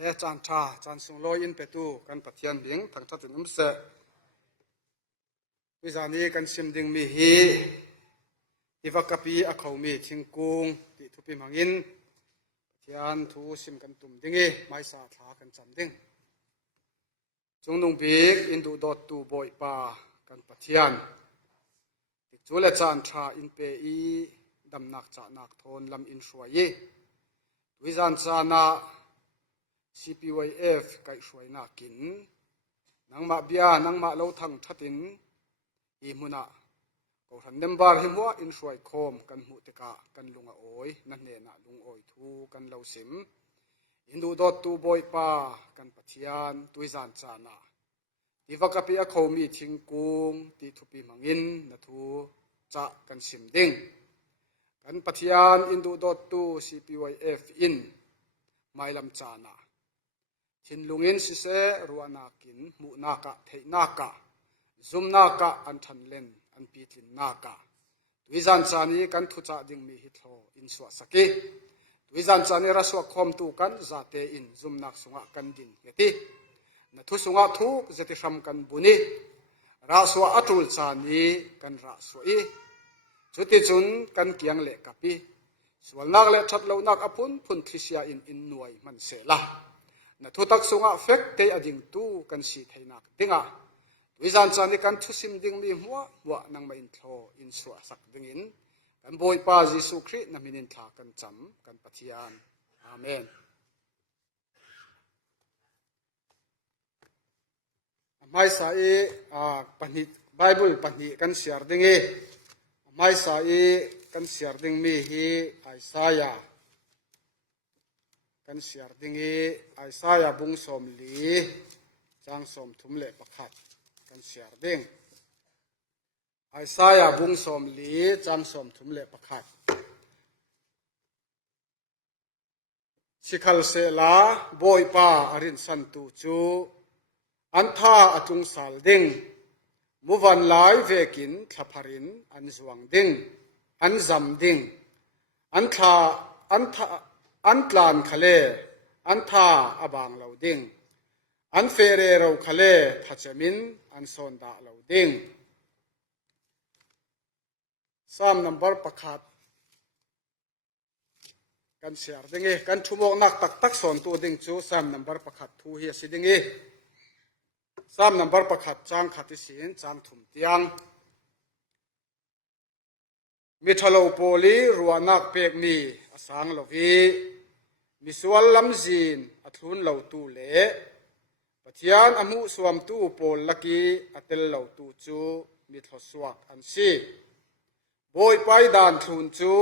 และจานชาจานสุงลอยอินเปตูกันปะเทียนดิงทั้งทัดถึงเสะวิจานี้กันซิมดิงมีฮีที่วักกะปีอเขามีชิงกุงที่ทุพิมังอินเทียนทูซิมกันตุ่มดิงไม่สาธากันจำดิงจงนุ่งบีกอินดูดอดตูบอยปากันปะเทียนติจูและจานชาอินเปอีดำนักจานักทนลำอินสวยวิจารณ์จานา CPYF ไก่สวยนักกินนังมาเบียนังมาเล่าทั้งทัดินอีมุนะก็ทันเดมบาร์หิมัวอินสวยโคมกันมุติกะกันลุงโอยนั่นเนี่ยนะลุงโอยทูกันเล่าสิมอินดูดอดตูบอยปากันปะเทียนตุยจานจานาที่วักกะปีอเขามีชิงกุงที่ทุปีมังอินนะทูจะกันสิมดิงกันปะเทียนอินดูดอดตู CPYF อินไม่ลำจานาชินลุงอินสิเสรัวนากินมุนากะเทนากะซุมนากะอันทันเลนอันปีตินนากะวิจารณ์จานี้กันทุจาดิ่งมีฮิตโลอินสวสกิวิจารณ์จานี้รัสวคอมตูกันจาเตอินซุมนักสุงะกันดินเกตินัทุสุงะทุกเจติรำกันบุนีรัสวอัตุลจานี้กันรัสวอีจุดที่จุนกันเกียงเล็กกับปีส่วนนักเล็กชัดเหล่านักอภุนพุนทริเซียอินหน่วยมันเสละนัทุตักสุงะเฟกเตอดิ่งตูกันสีไทยนักดิ่งอ่ะวิจารณ์จานี้กันทุสิมดิ่งมีหัวนังมาอินโทอินสวสักดิ่งอินกันบอยปาจิสุครินามินินทากันจำกันปฏิญาณอาเมนไม่ใช่ปนิไบเบิลปนิกันเสียร์ดิ่งไม่ใช่กันเสียร์ดิ่งมีฮีไอซายากันเสียร์ดิ่งไอซายาบุงสมลีจางสมทุมเล็ประคัดกันเสียร์ดิ่งไอซายาบุงสมลีจางสมทุมเล็ประคัดสิขัลเซลาบอยปาอรินสันตูจูอันท่าอจุงสัลดิ่งมุวันไลเวกินทัพรินอันสวงดิ่งอันจำดิ่งอันตลานทะเลอันท่าอบางเหล่าดิ่งอันเฟเรเราทะเลทัชมินอันโซนดาเหล่าดิ่งซ้ำนับเบอร์ประคัดกันเสียร์ดิ่งกันชั่วโมงนักตักสอนตัวดิ่งจูซ้ำนับเบอร์ประคัดทูเฮียสิดิ่งซ้ำนับเบอร์ประคัดจางขัดสินจางถุมเตียงมิทะโลโปลีรัวนักเปกมีอสังโลวีมิสวลลำจีนอัทุนเหล่าตูเล่ปัจจัยอามุสวมตูโปลลักีอัตเหล่าตูจูมิทศวกอันซีบอยไปดานทุนจู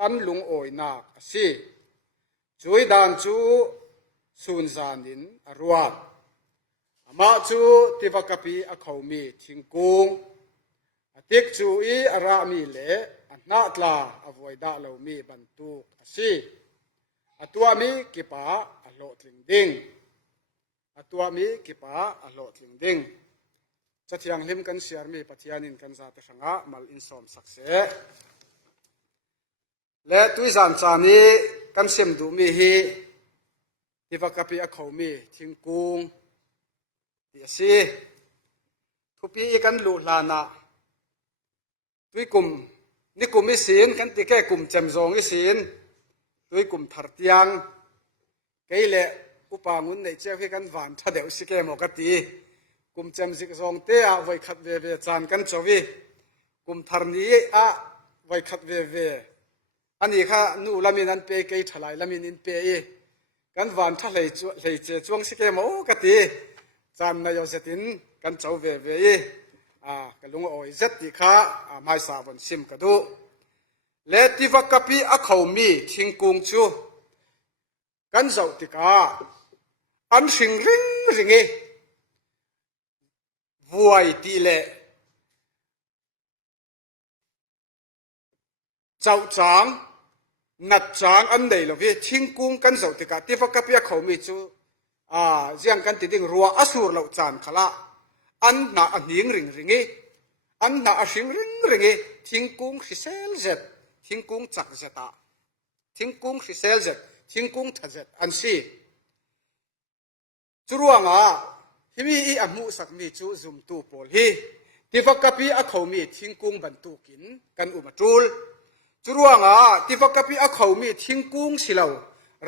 อันลุงโอยนักซีจุยดานจูสุนจานินอรวดอามาจูติวกปีอเขามีทิงกุงติกจูอีอารามีเล่อันนาตลาอวัยดาเหล่ามีบรรทุกซีอตัวมีกิปาอโลทิงดิงอตัวมีกิปาอโลทิงดิงจะเทียงลิมกันเสียมีปฏิญาณินกันจาตสังะมัลอินสอมสักเสและตุยจานจานี้กันเสมดูมีฮีที่วักกะปีอเขามีทิงกุงเดียซีทุปีกันลุลานะตุยกุมนี่กุมมิสินกันติแก่กุมจำจงมิสินตุยกุมทัดยังไกเละอุปามุนในเจ้าให้กันหวานถ้าเดี๋ยวสิแกมอกตีกุมจำสิกจงเตะไว้ขัดเวจานกันจวีกุมทารนี้ไว้ขัดเวอันนี้ค่ะนู่ลามินันเปย์ไกทลายลามินินเปย์กันหวานถ้าเลยเจจวงสิแกมอกตีจานนายเสตินกันเจ้าเวกันลุงโอยเจ็ดที่ค่ะไม่ทราบวันซิมกระดูเลติวักกะปีอเขามีทิงกุงจูกันเจ้าที่ค่ะอันสิงริงวัวตีเล่เจ้าจางนัดจางอันใดล่ะพี่ทิงกุงกันเจ้าที่ค่ะติวักกะปีอเขามีจูเจียงกันติดรัวอสูรเหล่าจานขละอันน่าอันยิงริงอันน่าสิงริงทิงกุงสิเซลเจ็ดทิงกุงจักเจตาทิงกุงสิเซลเจ็ดทิงกุงทัดเจ็ดอันซี จุรวงฮิมีอีอมุสักมีจูซุมตูโปลฮีติฟักกะปีอะเขามีทิ้งกุ้งบรรทุกินกันอุมาจูลจุรวงติฟักกะปีอะเขามีทิ้งกุ้งสิเลา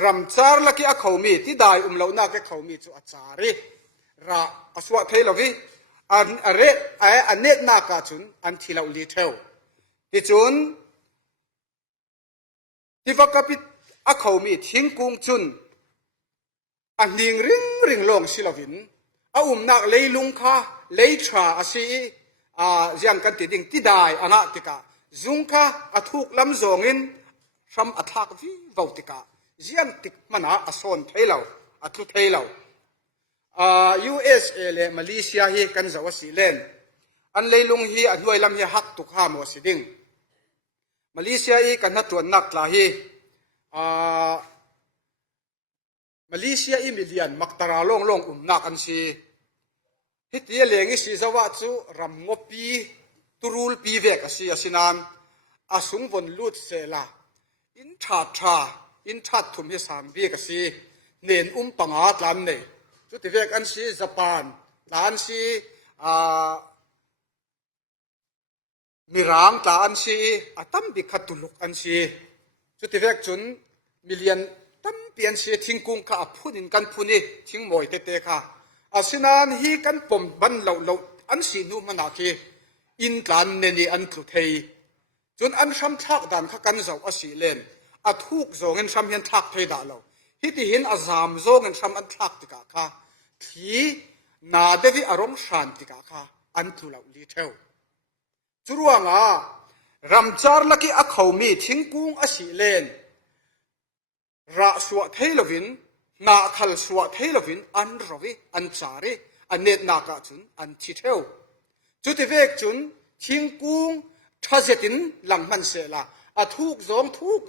รำจาร์ลักอะเขามีที่ได้เลานักเขามีจูอาจารีระอสวะเทลวิอันเรอันเนตนากาจุนอันที่เราลีเทลที่จุนที่ฟักกับอักเขามีทิ้งกุ้งจุนอันนิงริงลงสิลวินนักเลยลุงค่ะเลยชาอาศียังกันติดดิ่งที่ได้อนาติกาจุงค่ะทุกลำจงินซ้ำทักวิวติกายังติกมันอสอนเทลาทุเทลาUSA และมาเลเซียฮีกันจะว่าสิเลนอันเลยลุงฮีอันด้วยลำฮีฮักตุกห้ามวสิดิ่งมาเลเซียอีกันนัดตัวนักลาฮีมาเลเซียอีมิเลียนมักตราลงนักอันซีฮิตเยเลงิสิจาวะจูรำงปีตุรุลปีเวกสิอาสินานอาสุงวนลุดเซลาอินทัดทุมฮิสามเวกสิเน้นปังอาตลานเนจุดเวกอันซีญี่ปุ่นลานซีมีร่างตาอันซีตั้มบิขัดตุลุกอันซีจุดเวกจุนมิเลียนตั้มเปลี่ยนซีทิ้งกุ้งข้าพูนินกันพูนี่ทิ้งมวยเตะค่ะอาศินานฮีกันปมบันเราอันซีนูมันอาคีอินกันเนนี่อันทุเทยจุนอันช้ำทักดันข้ากันเจ้าอาศิเลนทุกโจเงินช้ำเห็นทักเทด่าเราฮิติเห็นอาซามโจเงินช้ำอันทักติกาค่ะที่นาเดวิอารมณ์ชันติกาค่ะอันทุเราลีเทวจุรวงรำจาร์ลักอักเขามีทิ้งกุ้งอาศิเลนระสวะเทลวินนาขัลสวะเทลวินอันรวิอันจารีอันเนตนากาจุนอันทิเทวจุดที่เวกจุนทิ้งกุ้งทัศตินหลังมันเสลาทุก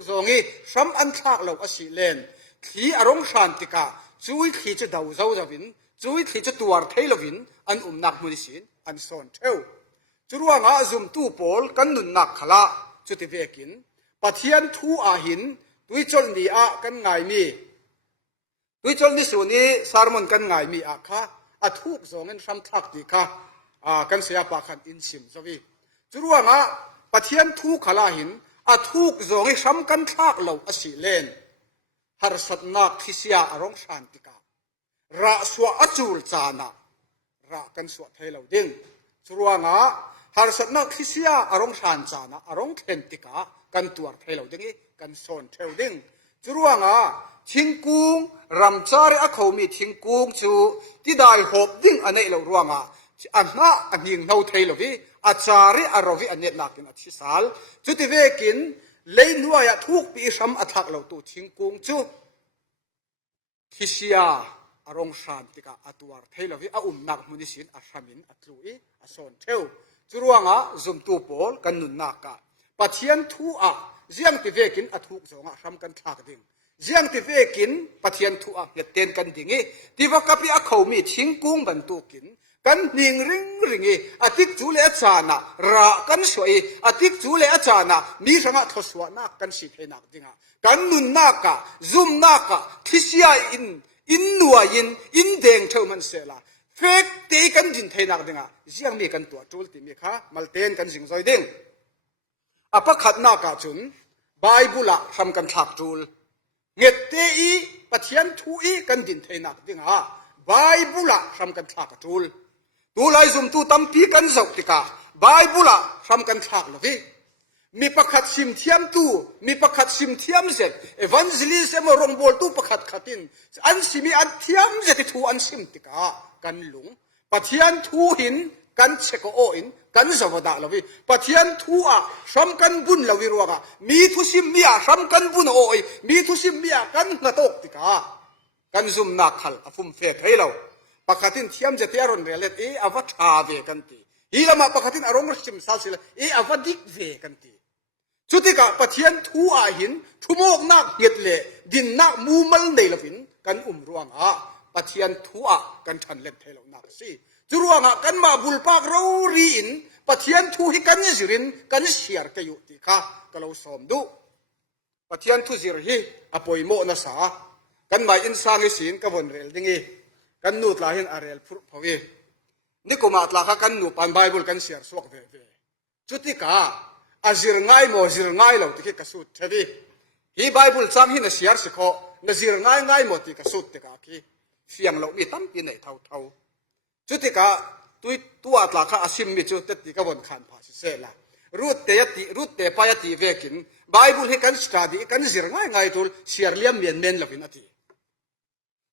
จงีซ้ำอันทักเราอาศิเลนที่อารมณ์ชันติกาจุยที่จะดาวเจ้าวินจุยที่จะตัวเทลวินอันนักมุนิสินอันสอนเทวจุรวงซุมตูโปลกันนุนนักขละจุดที่เวกินปะเทียนทูอาหินตุยจนนีกันไงมีตุยจนนิสุนีสารมนกันไงมีค่ะทุกจงินซ้ำทักติค่ะกันเสียปากันอินสิมสวีจุรวงปะเทียนทูขละหินทุกจงินซ้ำกันทักเราอสิเลนฮาร์สัตนักทิเสียอารมณ์ชันติการะสวะจูลจานะระกันสวะเทลาดิ้งจุรวงฮาร์สัตนักทิเสียอารมณ์ชันจานะอารมณ์เทนติกากันตัวเทลาดิ้งกันโซนเทลดิ้งจุรวงทิ้งกุ้งรำจารีเขามีทิ้งกุ้งจูที่ได้หอบดิ้งอันนี้เรารวงอันน่าอันยิงเท่าเทลวิอาจารีอารวิอันนี้นักกินทิสาลจุดที่เวกินเลยนัวทุกปีซ้ำอัฐักเราตัวทิ้งกุ้งจูทิเสียอารมณ์ชันติกาตัวเทลวินักมุนิสินสามินลุยโซนเทลจุรวงซุมตูโปลกันนุนนักปัจเจียนทูเจียงที่เวกินทุกจงซ้ำกันทักดิ่งเจียงที่เวกินปัจเจียนทูเหตุเต้นกันดิ่งที่ว่ากับเขามีทิ้งกุ้งบรรทุกินกันนิ่งริงติกจูเลจานะระกันสวยติกจูเลจานะมีสังทศวนักกันสิเพนักดิ่งกันนุนนักซุมนักทิเสียอินนัวอินเดงเท่ามันเสลาเฟกตีกันจินเทนักดิ่งเจียงมีกันตัวจูลติมีค่ะมัลเตนกันสิงซอยดิ่งปักขัดนักจุนไบเบิลทำกันทักจูลเงตตีปัจเจียนทูกันจินเทนักดิ่งไบเบิลทำกันทักจูลตัวไล่ซุมตัวตั้มปีกันจบติกาไบเบิลทำกันทักเลยมีประคัดซิมเทียมตัวมีประคัดซิมเทียมเสร็จเอวันซิลิสเอมรองบอลตัวประคัดขัดินอันซิมีอันเทียมเสร็จทูอันซิมติกากันหลงปัจเจียนทูหินกันเชกโออินกันสวัสดิ์เลยปัจเจียนทูซ้ำกันบุญเลยรัวกะมีทุสิมมีซ้ำกันบุญโอยมีทุสิมมีกันกระตกติกากันซุมนักขัลฟุมเฟกให้เราปักขัดินเทียมจะเทียรอนเรเลตอวัตชาเวกันตีฮีละมาปักขัดินอารมณ์ชิมซาสิลอวัดิกเวกันตีชุดที่กับปัจเจียนทูหินทุโมกนักเกตเลดินนักมูมัลเนลฟินกันรวงปัจเจียนทูกันทันเล็บเทลนักสิจุรวงกันมาบุลปากเรารีนปัจเจียนทูให้กันจิรินกันเสียร์กันอยู่ที่ข้าก็เราสอมดูปัจเจียนทูจิรฮีอภัยโมนัสกันมาอินสานสินกับวันเรลดิ้ง กันนูตลาหินอาเรลพุพวีนี่ก็มาตลาค่ะกันนูปันไบเบิลกันเสียสวกเวจุดที่กาอาจิรง่ายโมจิรง่ายเราที่กสุดเทวีฮีไบเบิลจำหินเสียสิโคนจิรง่ายง่ายโมที่กสุดที่กาคีเสียงเรามีตั้มปีไหนเท่าจุดที่กาตัวตลาค่ะอาชิมมีจุดที่กบวนขันภาษาเสละรูดเตะพายตีเวกินไบเบิลให้กันสตาดีกันจิรง่ายง่ายตัวเสียเลียมเมียนเมนละวินาที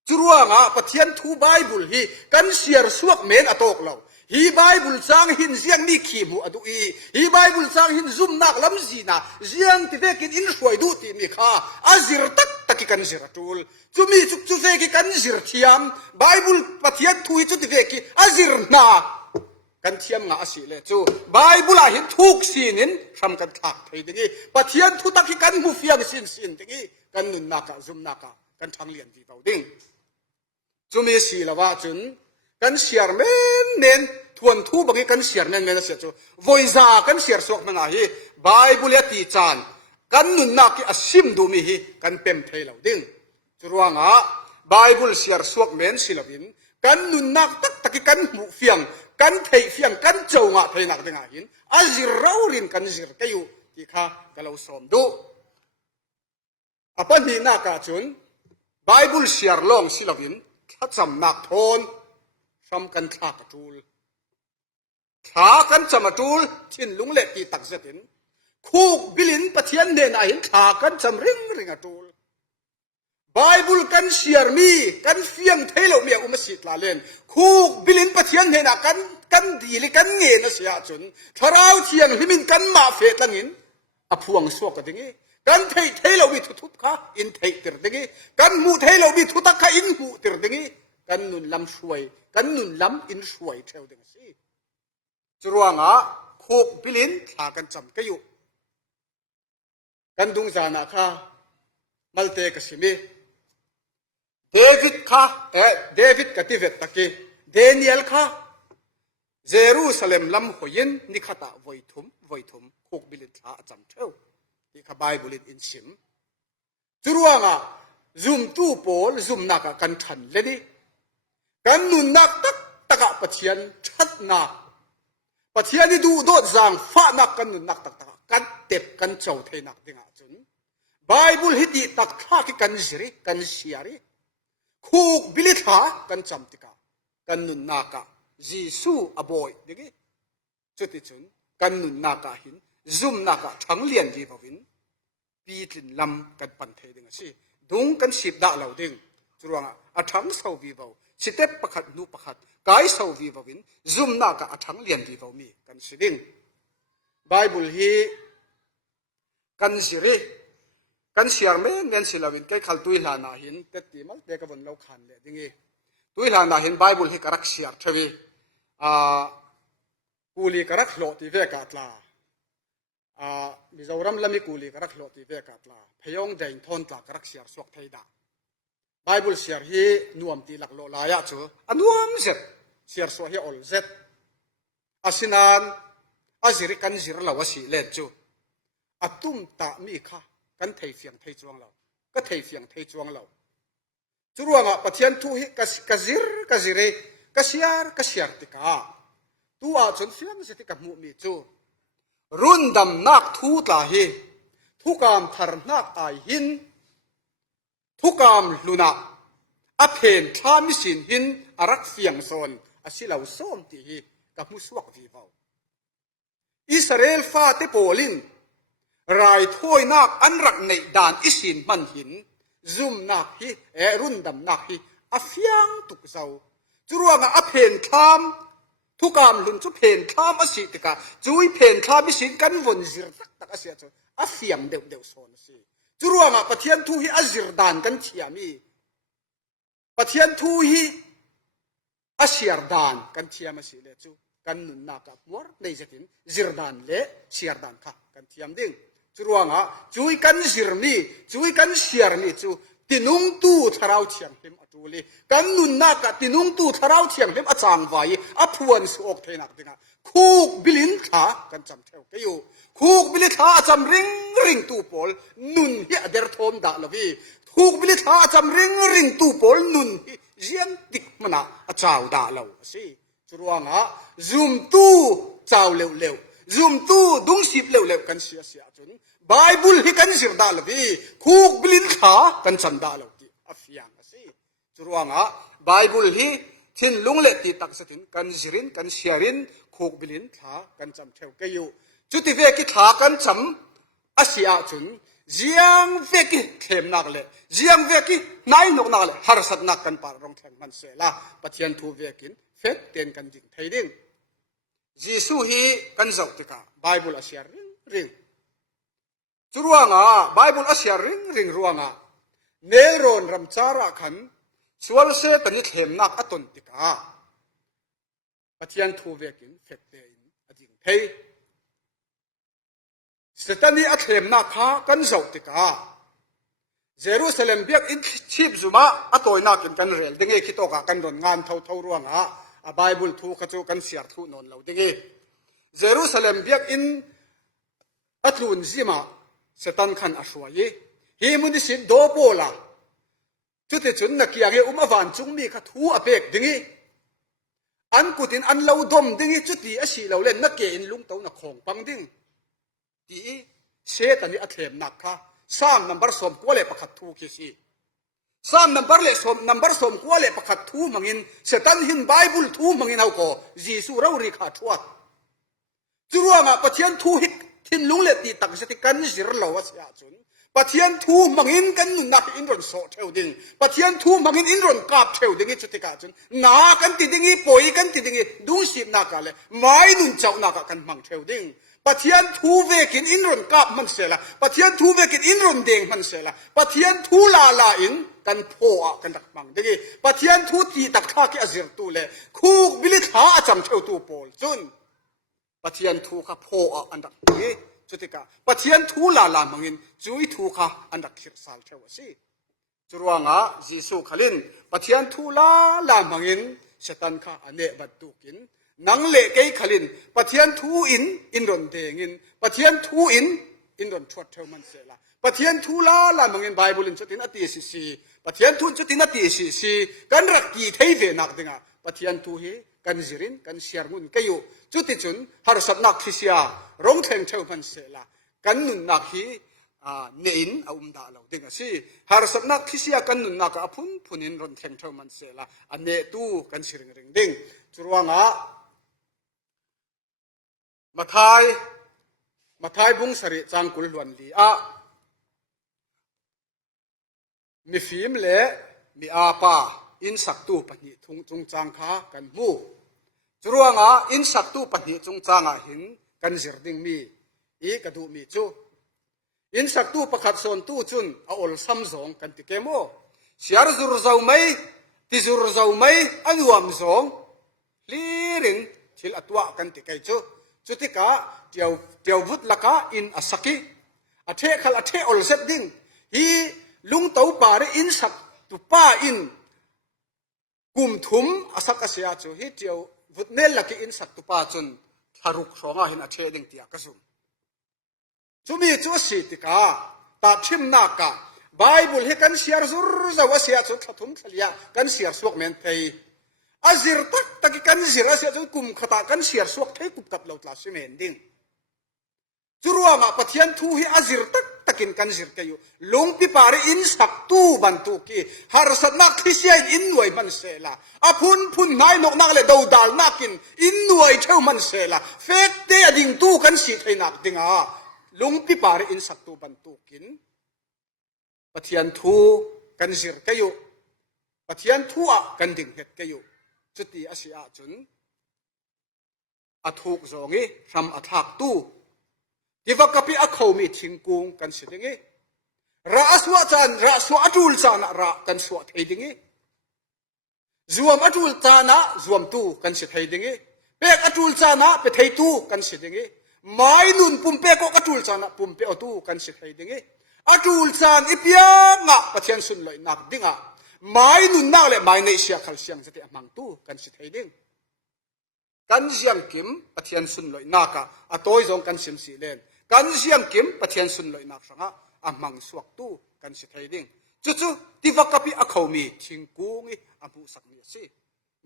จุรวงะปะเทียนทูไบเบิลฮีกันเสียสวกเมนอตกเราฮีไบเบิลจางหินเสียงมีขีมูอดุอีฮีไบเบิลจางหินซุ่มนักลำจีนาเสียงที่เวกินอินช่วยดูตีมีค่าอาจิรตักตะกิกันจิรตูลจุมีจุเวกิกันจิรเทียมไบเบิลปะเทียนทูจุที่เวกิอาจิรนากันเทียมงาอสิเลจูไบเบิลหินทุกสินินทำกันทักไทยdingiปะเทียนทูตักกันหูเฟียงสินdingiกันนุนนักซุ่มนักกันทางเลียนที่เบาดิ้งจุมีสีละว่าจุนกันเสียร์เมนทวนทูบังกันเสียร์เมนเสียจูวอยซากันเสียร์สวกมันอาฮีไบเบิลตีจานกันนุนนักอสิมดูมีฮีกันเป็มเทลาดิ้งจุรวงะไบเบิลเสียร์สวกเมนสิลวินกันนุนนักตักกันหมูเฟียงกันเทเฟียงกันเจ้างะเทนักดิ้งอาหินอาจิเรารินกันจิรกยูที่ข้ากะเราสมดูอปันนี้นักจุนไบเบิลเสียร์ลองสิลวินถ้าจำนักทนทำกันขากจูลขากันจำจูลชินลุงเล็กที่ตักเสตินคูกบิลินปะเทียนเดนอาหินขากันจำริงจูลไบเบิลกันเชียร์มีกันเฟียงเทโลเมียอุมสิตลาเลนคูกบิลินปะเทียนเดนกันดีลิกันเงินเสียจุนทาราวเทียงหิมินกันมาเฟตลังินอพวงสวกกันdingiกันเทโลวิทุบค่ะอินเทติร์dingiกันมูเทโลวิทุตักค่ะอินมูติร์dingiกันนุนลำช่วยกันนุนลำอินช่วยเท่าเดิมสิจรวงะโคกบิลินหากันจำกันอยู่กันดุงจานะค่ะมัลเตกสิมีเดวิดค่ะเดวิดกับติเวตตะกี้เดนิเอลค่ะเยรูซาเล็มลำหอยินนิคตาไวทุมโคกบิลินหาจำเท่าที่ข้าไบเบิลอินชิมจรวงะซุมตู้โปลซุมนักกันทันเลยดิกันนุนนักตักปะเทียนชัดนักปะเทียนนี่ดูโดดจางฟ้านักกันนุนนักตักกันเต็บกันเจ้าเทนักดิ่งอาจุนไบเบิลฮิดีตักข้ากิกันจิริกันเสียริคูกบิลิธากันจำติกากันนุนนักจีซูอบอยดิ่งจุดที่จุนกันนุนนักหินซุมนักทั้งเลียนดีบวินปีตินลำกันปันเทดิ่งสิดุงกันสิบดาเหล่าดิ่งจรวงอ่ะทั้งสาววีบาวสิเต็ปประคัดนูประคัดกายสาววีบวินซุมนักอ่ะทั้งเลียนดีบาวมีกันสิดิ่งไบเบิลฮีกันสิริกันเสียร์เมนเนนสิลาวินใกล้ขัลตุยลานาหินเต็ดตีมัลเด็กบนเราขันเลยดิ่งตุยลานาหินไบเบิลฮีกรักเสียร์เทวีกูลีกรักโลติเวกัตลามิจารัมลามิกูลีกรักโลติเวกัตลาพยองเดินทนตากรักเสียร์สวกไทยดาไบเบิลเสียร์ฮีนวมตีหลักโลลายะจูอันนวมเจ็ดเสียร์สวกฮีออลเจ็ดอาศินานอาจิริกันจิรลาวสีเลนจูอัตุมตามีค่ะกันเทยเฟียงเทยจวงเราก็เทยเฟียงเทยจวงเราจุรวงอ่ะปะเทียนทูฮิกจิริกเสียร์ติกาตัวจนเฟียงสิติกับมุมีจูรุ่นดำนักทูตาฮีทุกามทารนักไอหินทุกามลุนาอเพนทามิสินหินอารักเฟียงโซนอาศิลาวส้มตีฮีกับมุสวกวีบาวอิสราเอลฟาเตโปลินรายถ้วยนักอันรักในด่านอิสินมันหินซุมนักฮีรุ่นดำนักฮีอาเฟียงตุกเจ้าจรวงอเพนทามทุกามลุนจุเพนทามอสิติกาจุยเพนทามิสินกันวนจิรตักอาเซียจูอาเฟียงเดวโซนสิจรวงปะเทียนทูฮีอาจิรดานกันเทียมีปะเทียนทูฮีอาเซียร์ดานกันเทียมสิเลจูกันนุนนักมัวในเจตินจิรดานเลเซียร์ดานค่ะกันเทียมดิ่งจรวงจุยกันจิรมีจุยกันเซียร์มีจูตินุงตูทาราวเทียมเห็มอจูลีกันนุนนักตินุงตูทาราวเทียมเห็มอจางไว้อพวนสุอกเทนักดิ่งคูกบิลินขากันจำเท่ากันอยู่คูกบิลิขาจำริงตูปอลนุนฮิอเดอร์ทอมดาลวีคูกบิลิขาจำริงตูปอลนุนฮิ riêng tik mana a chau da lo si churuanga zoom tu chau leu leu zoom tu dung sip leu leu kan sia sia chun bible hi kan sir da lo bi khuk blin kha kan chan da lo ti afiang si churuanga bible hi thin lungle ti tak satin kan zirin kan siarin khuk blin kha kan cham theu ke yu chuti ve ki kha kan cham asia chun jiang ve ki them nak le jiang ve ki nai nok nak le har sat nak kan par rong theng man se la pathian thu ve kin fet ten kan ding thei ding jisu hi kan zau tika bible asia ring churuanga bible asia ring ruanga nelron ramchara khan sual se tani them nak aton tika pathian thu ve kin fet te in ading thei setani athem na kha kan zau tika jerusalem biak in chip zuma atoina kin kan rel dinge khitoka kan ron ngan thau ruanga a bible thu kha chu kan siar thu non lo dinge jerusalem biak in atlun zima setan khan ashwaye hi muni sin do pola chute chun na kiange awan chungmi kha thu apek dinge an kutin an lo dom dinge chuti asi lo len na ke in lung to na khong pang ding ti se tani athem nak kha sam number som kwale pakhat thu ki si sam number som kwale pakhat thu mangin setan hin bible thu mangin hau ko jisu rauri kha thuat churuanga pathian thu hik thin lungle ti tak sati kan zir lo asia chun pathian thu mangin kan nun nak in ron so theu ding pathian thu mangin in ron kap theu ding chutika chun na kan ti dingi poi kan ti dingi du sip na ka le mai nun chau na ka kan mang theu ding pathian thu ve kin in ron kap man sela pathian thu ve kin in ron deng man sela pathian thu la in kan pho a kan dak mang dingi pathian thu ti tak kha ki azir tu le khuk bilit ha acham theu tu pol chun pathian thu kha pho a andak dingi chutika pathian thu la mangin chui thu kha andak khir sal theu si churuanga jisu khalin pathian thu la mangin setan kha ane batukin nang le kei khalin pathian thu in ron dengin pathian thu in ron thot theu man sela pathian thu la mangin bible in chutin ati si pathian thu chutin ati si kan rak ki thei ve nak dinga pathian thu hi kan zirin kan siar ngun kayu chuti chun har sat nak thisia rong theng theu man sela kan nun nak hi nein da lo dinga si har sat nak thisia kan nun nak apun punin ron theng theu man sela ane tu kan siring ring ding churuanga mathai bung sari changkul luan li a mi fim le mi apa in saktu pani chung chang kha kan mu churuanga in saktu pani chung changa hin kan zirding mi e kadu mi chu in saktu pakhat son tu chun a ol samzong kan ti kemo siar zur zau mai ti zur zau mai anuam zong liring thil atwa kan ti kai chu chutika tiaw vut laka in asaki athe khal athe ol set ding hi lung tau pare in sak tu pa in kum thum asak asia chu hi tiaw vut nel laki in sak tu pa chun tharuk songa hin athe ding tia kasum chumi chu si tika ta thim na ka bible he kan siar zur zawa sia chu thathum thalia kan siar suak men thei azir tak kan zira sia chu kum khata kan siar suak thei kup kap lo tla simen ding churuanga pathian thu hi azir takin kan zir kayu long pi pare in sak tu ban tu ki har sat nak thisia in nuai man sela apun nai nok nak le do dal nakin in nuai theu man sela fek te ading tu kan si thei nak dinga long pi pare in sak tu ban tu kin pathian thu kan zir kayu pathian thu a kan ding het kayu chuti asia chun athuk zongi ram athak tu divakapi akhomi thingkung kan sidingi ra aswa atul chan ra kan swa theidingi zuam atul chana zuam tu kan si theidingi pek atul chana pe thei tu kan sidingi mai nun pumpe ko atul chana pumpe tu kan si theidingi atul chan ipia nga pathian sun loi nak dinga mai nun na le mai nei sia khal siang zati amang tu kan si theiding kan siang kim pathian sun loi naka atoi jong kan sim si len kan siang kim pathian sun loi nak sanga amang suak tu kan si theiding chu ti vakapi a khomi thingkungi abu sakni si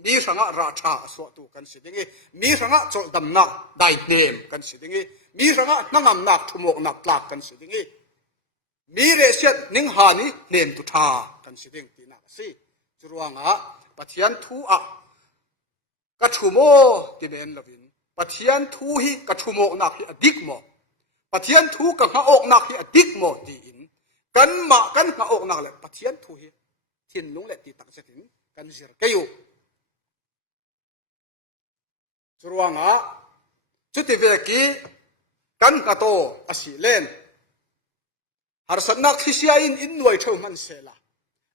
mi ranga ra tha so tu kan sidingi mi ranga chol damna dai nem kan sidingi mi ranga nangam nak thumok nak tlak kan sidingi mi re set ning hani nen tu tha kan siding ti na si churuanga pathian thu a ka thumo ti ben lovin pathian thu hi ka thumok nak hi adik mo pathian thu ka nga ok nak hi adik mo ti in kan ma kan nga ok nak le pathian thu hi thin lung le ti tak chatin kan zir kayu churuanga chuti veki kan ka to asi len har satnak hisia in nuai thau man sela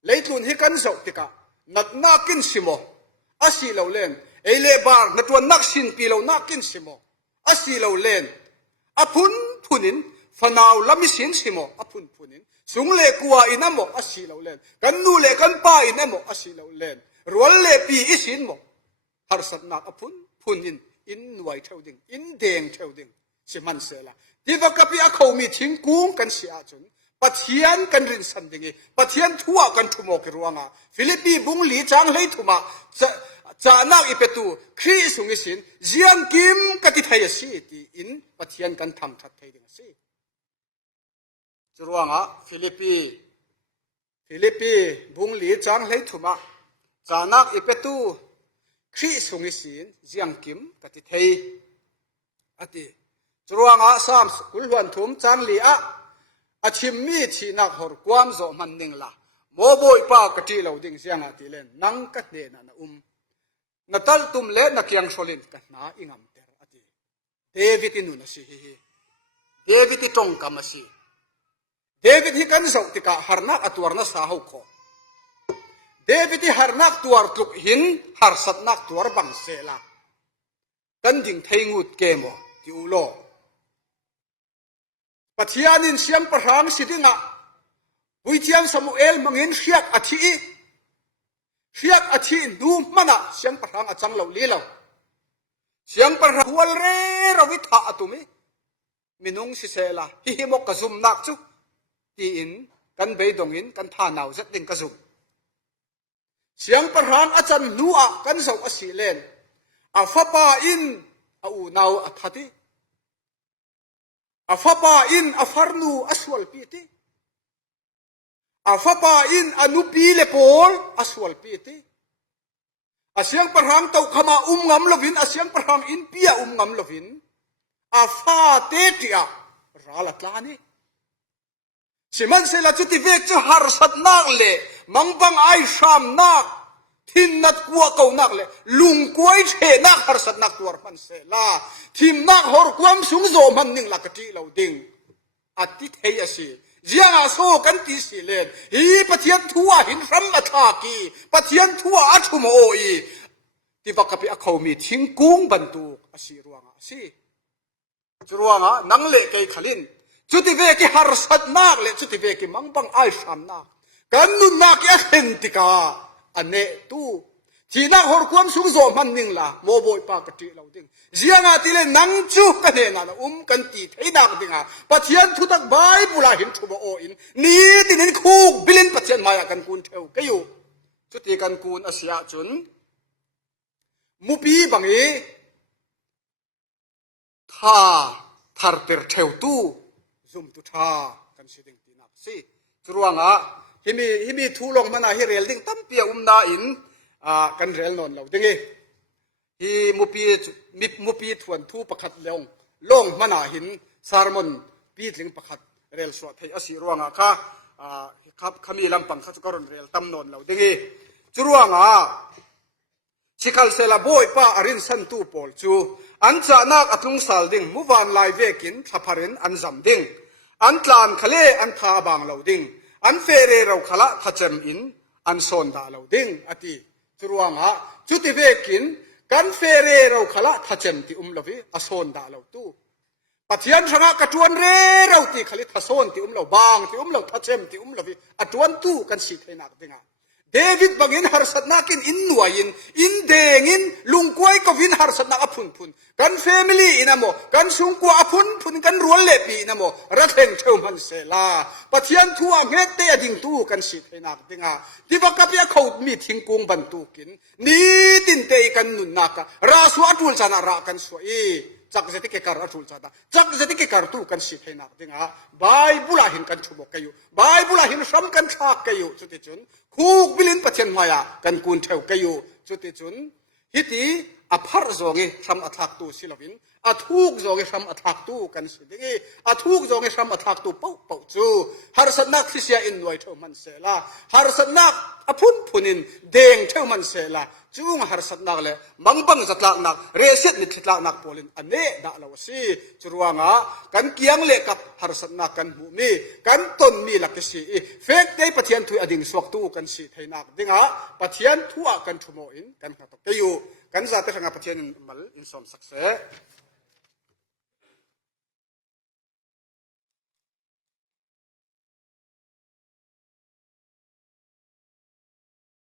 leitlun hi kan zau tika nat nakin simo asi lo len eile bar natwan nak sin pi lo nakin simo asi lo len apun punin fanaw lamisin simo apun punin sungle kuwa inamo asi lo len kan nu le kan pa inamo asi lo len rual le pi isin mo har satnak apun punin in nuai thau ding in deng thau ding siman sela divakapi a khomi thingkung kan sia chun pathian kan rin san dingi pathian thua kan thumo ki ruanga philippi bung li chang lei thuma cha nak ipetu khri sungi sin jiang kim kati thai si ti in pathian kan tham that thai ding si ruanga philippi bung li chang lei thuma cha nak ipetu khri sungi sin jiang kim kati thai ati churuanga sams kulhuan thum chan li a achim mi thi nak hor kwam zo man ning la mo boi pa kati lo ding siang ati len nang ka de na natal tum le na kyang solin ka na ingam ter ati david inu na si hi david tong kamasi david hi kan zo tika harnak atwar na sa ho ko david hi harnak tuar tluk hin har satnak tuar bang sela kan ding thaingut ke mo ti ulo pathianin siam parang sidinga buitiam samuel mangin riak athi nu mana siam parang achang lo li lo siam parang wal re rawitha atumi minung si sela hi himok ka zum nak chu ti in kan beidongin kan tha naw zat ding ka zum siam parang achan nu a kan zo asilen afapa in au naw athati afapa in afarnu aswal piti afapa in anupi lepol aswal piti asyang parhang tau khama ngam lovin asyang parhang in pia ngam lovin afa tetia ralatlani siman sela chuti vek chu har sat nak le mangbang ai sham nak thin nat kwa kau nak le lung kwai the nak har sat nak tuar man sela thim nak hor kwam sung zo man ning la kati lo ding ati thei asi jiang a so kan ti si len hi pathian thua hin ram atha ki pathian thua athumo oi ti vakapi a khomi thingkung bantu asi ruanga si churuanga nang le kai khalin chuti ve ki har sat nak le chuti ve ki mangbang ai sham nak kan nun nak ya hentika ane tu china hor kwam sung zo man ning la mo boi pa ka ti lo ding jianga ti le nang chu ka ne na kan ti thei dak dinga pathian thu tak bai bula hin thu bo o in ni tin in khuk bilin pathian maya kan kun theu kayu chuti kan kun asia chun mupi bangi tha thar per theu tu zum tu tha kan siding tinak si churuanga himi thulong mana hi rel ding tampia na in kan rel non lo dingi hi mupi thuan thu pakhat leong long mana hin sarmon pi tling pakhat rel so thei asi ruanga kha khami lampang kha chukaron rel tam non lo dingi churuanga chikal sela boy pa arin san tu pol chu an cha nak atlung sal ding muwan lai vekin thaparin an zam ding an tlan khale an tha bang lo ding an fere ro khala thachem in an son da lo ding ati churuanga chuti vekin kan fere ro khala thachem ti lovi ason da lo tu pathian thanga katuan re ro ti khali thason ti lo bang ti lo thachem ti lovi atuan tu kan si theina dinga David bangin harsat nakin in nuain in dengin lungkwai ko vin harsat nak apun pun kan family inamo kan sungkwa apun pun kan rual lepi inamo ratheng theu man sela pathian thua ngete ading tu kan sit henak dinga dibakapya khaut mi thingkung bantukin ni tin te kan nun naka rasu atul chana ra kan soi chak zeti ke kar atul chada chak zeti ke kar tu kan sit henak dinga bible hin kan thubo kayu bible hin sam kan thak kayu chuti chun khuk bilin pathian maya kan kun theu kayu chuti chun hiti aphar zonge sam athak tu silovin athuk zonge sam athak tu kan sidingi athuk zonge sam athak tu pau pau chu har satnak thisia in noi theu man sela har satnak apun punin deng theu man sela chung har satnak le mangbang zatlak nak reset ni thitlak nak polin ane da lawasi churuanga kan kiang le kap har satnak kan mu mi kan ton mi lakisi fek te pathian thui ading swak tu kan si thainak dinga pathian thua kan thumo in kan ka to kayu kan za te sanga pathian mal in som sakse